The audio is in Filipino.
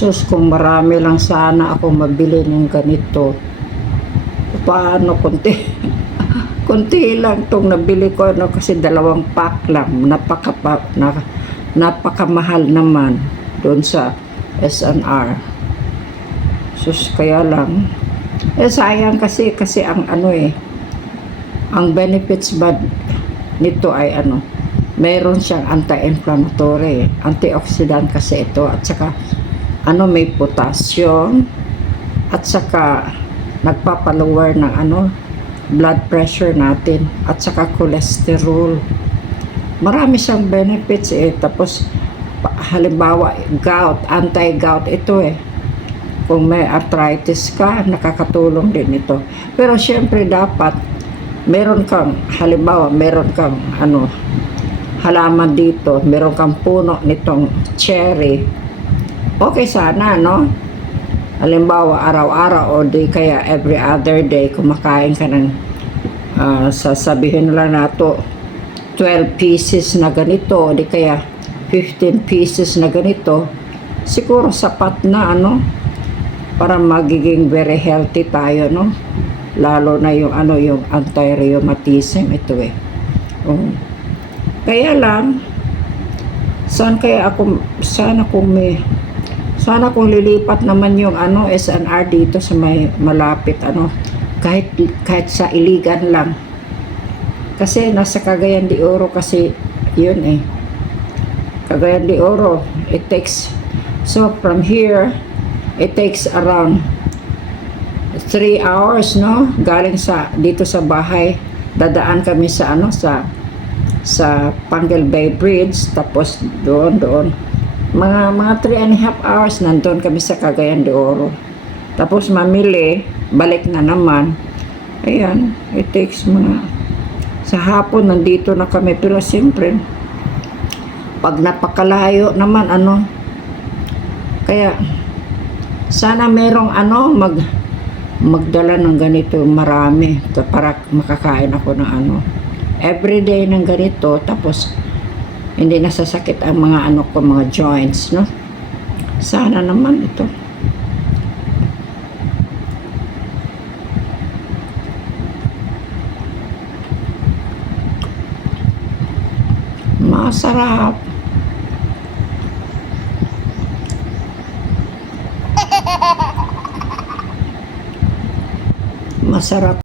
Sus, kung marami lang sana ako mabili ng ganito. Paano, konti? Konti lang itong nabili ko, no, kasi 2 pack lang. Napakamahal naman doon sa S&R. Sus, kaya lang. Sayang kasi ang ang benefits ba nito ay mayroon siyang anti-inflammatory, antioxidant kasi ito, at saka may potassium, at saka nagpapalower ng blood pressure natin, at saka cholesterol. Marami siyang benefits tapos halimbawa gout, anti-gout ito kung may arthritis ka, nakakatulong din ito. Pero syempre dapat meron kang halaman dito, meron kang puno nitong cherry. Okay sana, no? Halimbawa araw-araw o di kaya every other day kumakain ka ng sasabihin lang nato 12 pieces na ganito o di kaya 15 pieces na ganito, siguro sapat na para magiging very healthy tayo, no? Lalo na yung yung anti-rheumatism ito Kaya lang sana kung lilipat naman yung S&R dito sa may malapit kahit sa Iligan lang, kasi nasa Cagayan de Oro kasi yun Cagayan de Oro, so from here it takes around 3 hours, no? Galing dito sa bahay, dadaan kami sa sa Pangal Bay Bridge, tapos doon mga 3.5 hours nandun kami sa Cagayan de Oro, tapos mamili, balik na naman. Ayan, it takes sa hapon nandito na kami. Pero siyempre pag napakalayo naman kaya sana merong magdala ng ganito marami para makakain ako ng everyday ng ganito, tapos hindi nasasakit ang mga mga joints, no? Sana naman ito. Masarap. Masarap.